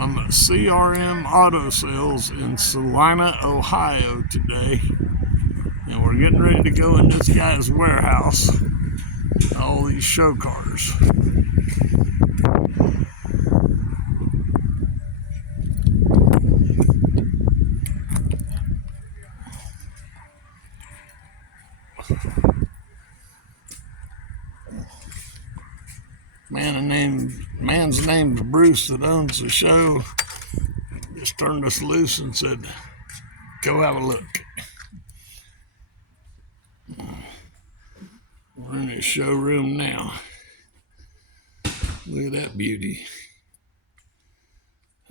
I'm at CRM Auto Sales in Celina, Ohio today, and we're getting ready to go in this guy's warehouse. All these show cars. Man's name's Bruce that owns the show. Just turned us loose and said, go have a look. We're in his showroom now. Look at that beauty.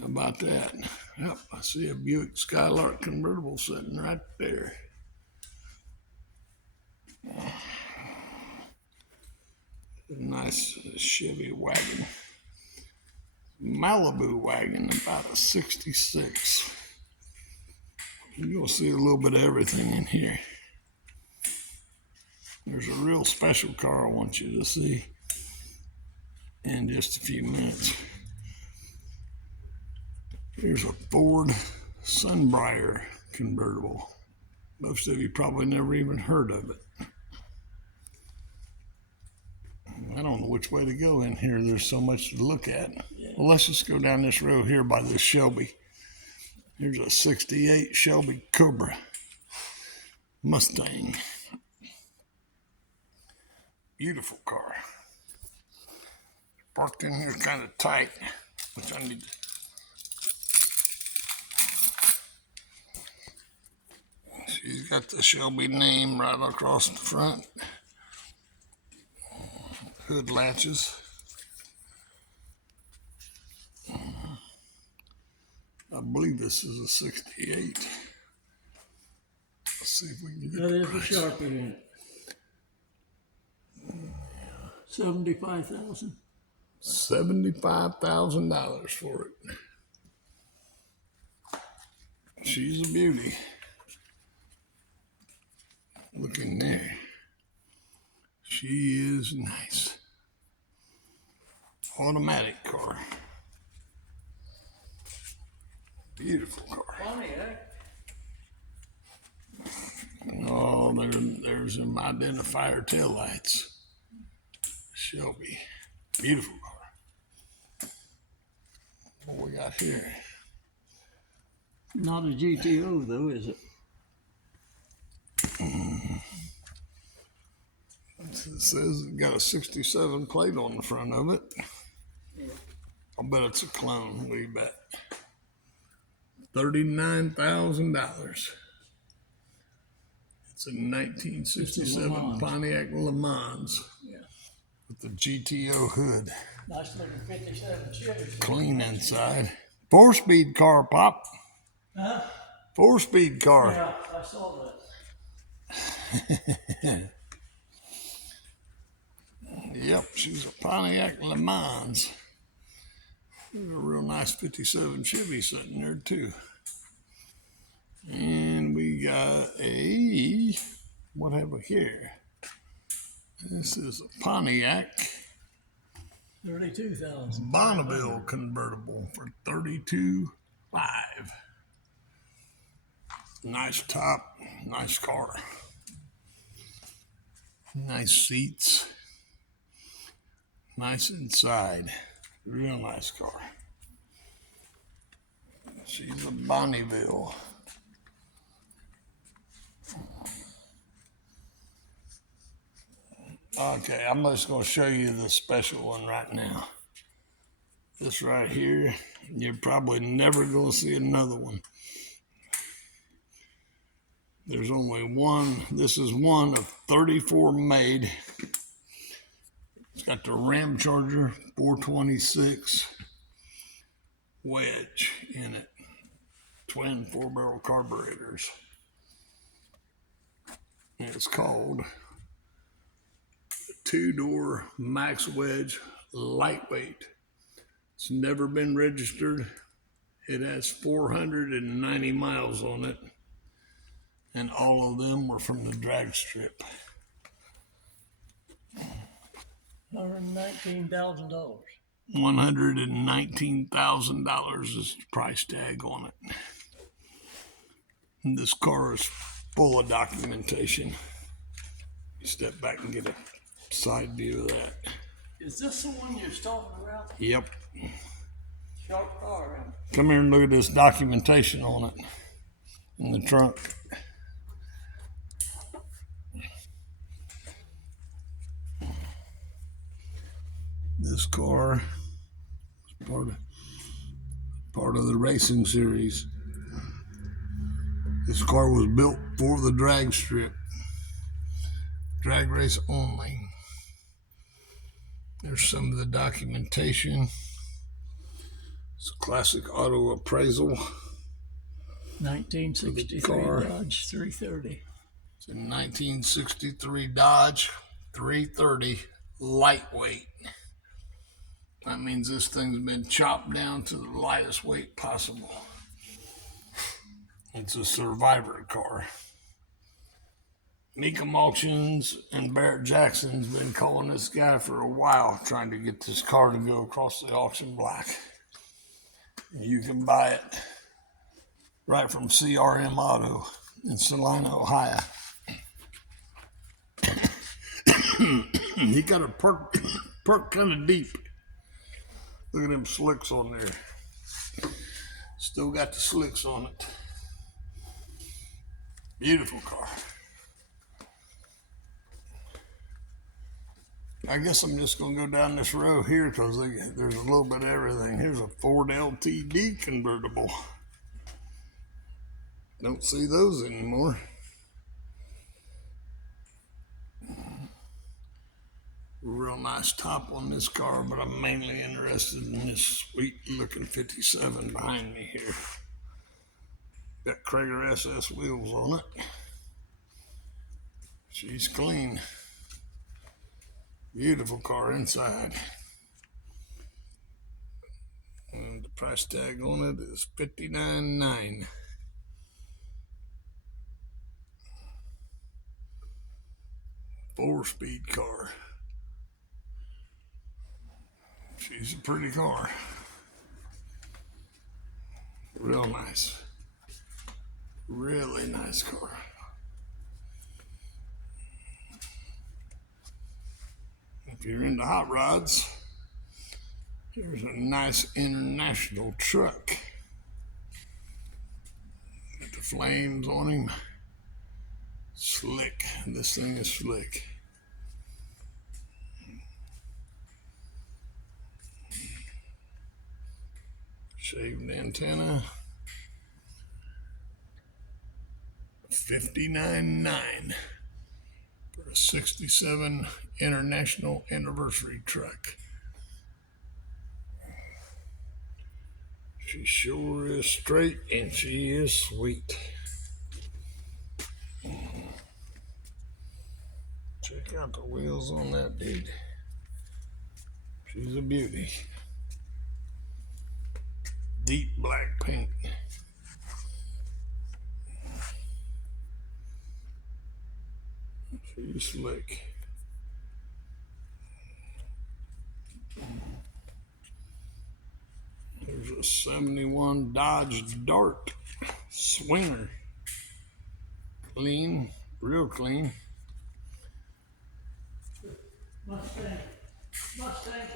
How about that? Yep, I see a Buick Skylark convertible sitting right there. A nice Chevy wagon. Malibu wagon, about a 66. You'll see a little bit of everything in here. There's a real special car I want you to see in just a few minutes. Here's a Ford Sunbriar convertible. Most of you probably never even heard of it. I don't know which way to go in here. There's so much to look at. Well, let's just go down this road here by this Shelby. Here's a 68 Shelby Cobra Mustang. Beautiful car. Parked in here kind of tight, which I need to. She's got the Shelby name right across the front. Hood latches. I believe this is a 68. Let's see if we can get that is a Sharpie in it. 75,000. $75,000 for it. She's a beauty. Look in there. She is nice. Automatic car. Beautiful car. Funny, Oh, there's some identifier taillights. Shelby. Beautiful car. What we got here? Not a GTO though, is it? It says it's got a 67 plate on the front of it. I'll bet it's a clone. What do you bet? $39,000. It's a 1967 Pontiac Le Mans with the GTO hood. Nice looking 57 Chevy. Clean inside. 4-speed car, Pop. Huh? 4-speed car. Yeah, I saw that. Yep, she's a Pontiac Le Mans. There's a real nice 57 Chevy sitting there too. And we got what have we here? This is a Pontiac 32,000. Bonneville convertible for $32,500. Nice top, nice car. Nice seats. Nice inside. Real nice car. She's a Bonneville. Okay, I'm just going to show you the special one right now. This right here, you're probably never going to see another one. There's only one. This is one of 34 made. It's got the Ram Charger 426 wedge in it. Twin 4-barrel carburetors. And it's called the 2-door Max Wedge Lightweight. It's never been registered. It has 490 miles on it. And all of them were from the drag strip. $119,000. $119,000 is the price tag on it. And this car is full of documentation. You step back and get a side view of that. Is this the one you're talking about? Yep. Sharp car. Come here and look at this documentation on it in the trunk. This car is part of the racing series. This car was built for the drag strip, drag race only. There's some of the documentation. It's a classic auto appraisal. 1963 Dodge 330. It's a 1963 Dodge 330 lightweight. That means this thing's been chopped down to the lightest weight possible. It's a survivor car. Meekum Auctions and Barrett Jackson's been calling this guy for a while, trying to get this car to go across the auction block. You can buy it right from CRM Auto in Celina, Ohio. He got it parked kind of deep. Look at them slicks on there. Still got the slicks on it. Beautiful car. I guess I'm just going to go down this row here because there's a little bit of everything. Here's a Ford LTD convertible. Don't see those anymore. Real nice top on this car, but I'm mainly interested in this sweet looking 57 behind me here. Got Krager SS wheels on it. She's clean. Beautiful car inside. And the price tag on it is $59,900. 4-speed car. She's a pretty car. Real nice. Really nice car. If you're into hot rods, here's a nice international truck. Got the flames on him. Slick. This thing is slick. Shaved antenna. $59,900 for a 67 International Anniversary truck. She sure is straight and she is sweet. Check out the wheels on that dude. She's a beauty. Deep black paint. She's slick. There's a 71 Dodge Dart Swinger. Clean, real clean. Mustang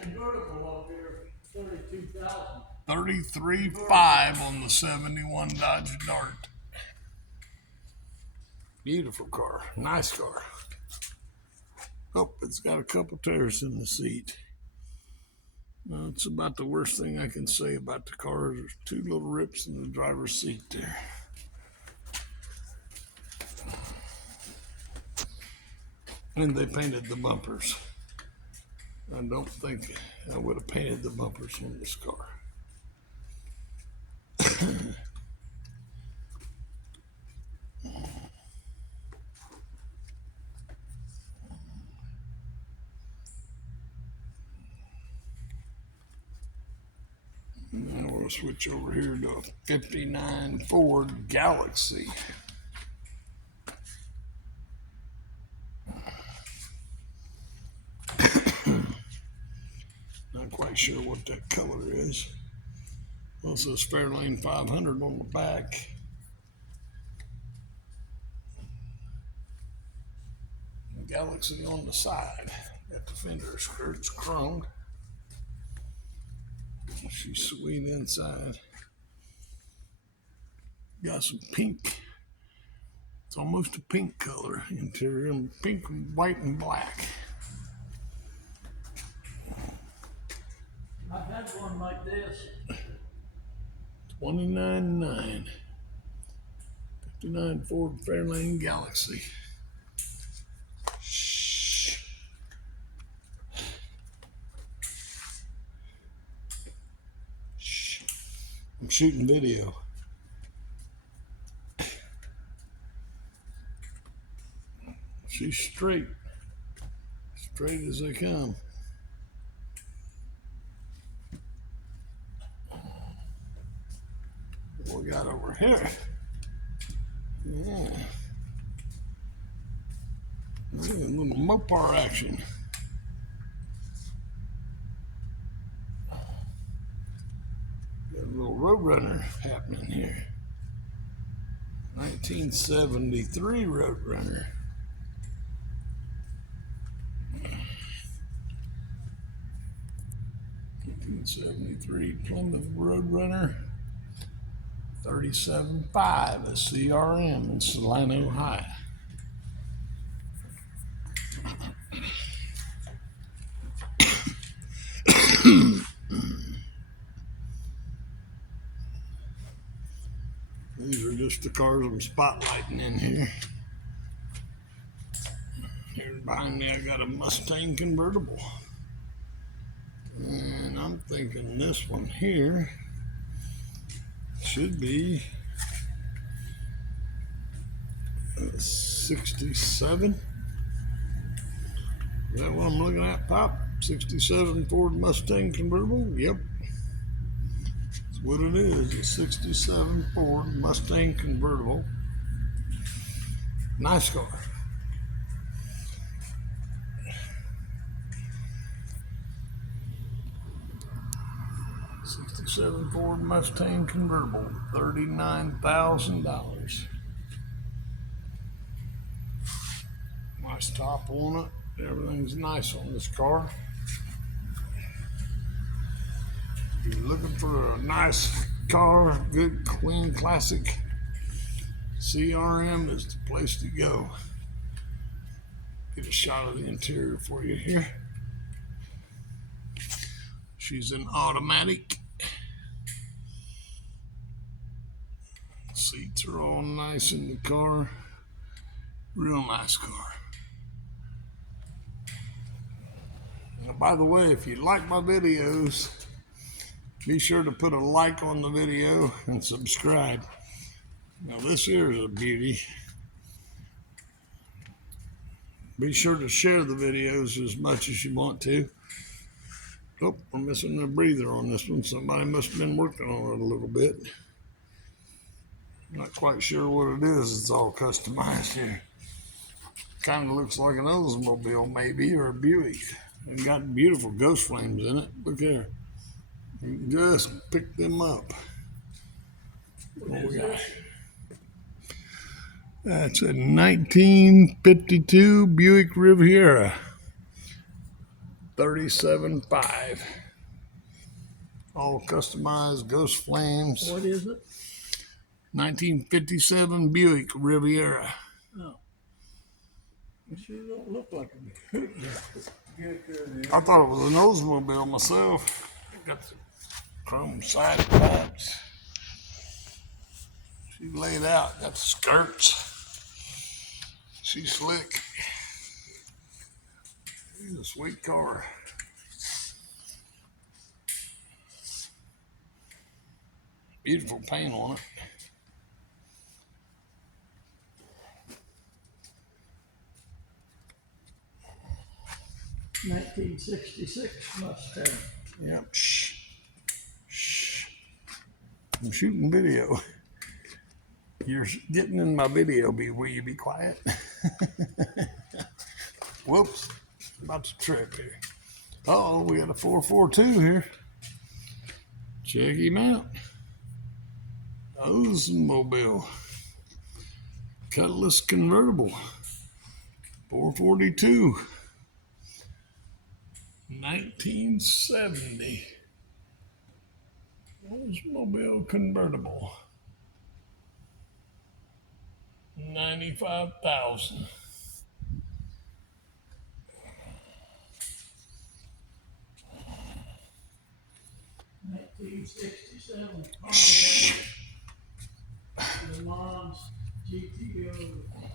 convertible up here, 32,000. 33.5 on the 71 Dodge Dart. Beautiful car, nice car. Oh, it's got a couple tears in the seat. It's about the worst thing I can say about the car. There's 2 little rips in the driver's seat there. And they painted the bumpers. I don't think I would have painted the bumpers on this car. Now we'll switch over here to a 59 Ford Galaxy. Not quite sure what that color is. Well, it says Fairlane 500 on the back. Galaxy on the side. Got the fender skirts chromed. She's sweet inside. Got some pink. It's almost a pink color interior, pink, white, and black. I've had one like this. $29,900. 59 Ford Fairlane Galaxy. Shh. Shh. I'm shooting video. She's straight. Straight as they come. What we got over here? Yeah. A little Mopar action. Got a little Roadrunner happening here. 1973 Roadrunner. 1973 Plymouth Roadrunner. 37.5 a CRM in Celina, Ohio. These are just the cars I'm spotlighting in here. Here behind me I got a Mustang convertible. And I'm thinking this one here should be a 67. Is that what I'm looking at, Pop? 67 Ford Mustang convertible? Yep. That's what it is. A 67 Ford Mustang convertible. Nice car. '67 Ford Mustang convertible, $39,000. Nice top on it. Everything's nice on this car. If you're looking for a nice car, good, clean, classic, CRM is the place to go. Get a shot of the interior for you here. She's an automatic. Seats are all nice in the car. Real nice car. Now, by the way, if you like my videos, be sure to put a like on the video and subscribe. Now this here is a beauty. Be sure to share the videos as much as you want to. Oh, we're missing a breather on this one. Somebody must have been working on it a little bit. Not quite sure what it is. It's all customized here. Kind of looks like an Oldsmobile maybe, or a Buick. It's got beautiful ghost flames in it. Look here. You can just pick them up. What we got? That's a 1952 Buick Riviera. 37.5. All customized ghost flames. What is it? 1957 Buick Riviera. Oh. It sure don't look like a Buick. I thought it was an Oldsmobile myself. Got the chrome side pipes. She laid out, got the skirts. She's slick. She's a sweet car. Beautiful paint on it. '66 Mustang. Yep. Shh. Shh. I'm shooting video. You're getting in my video. Will you be quiet? Whoops. About to trip here. Oh, we got a 442 here. Check him out. Oldsmobile. Cutlass convertible. 442. 1970. Oldsmobile convertible. 95,000. The mom's GTO.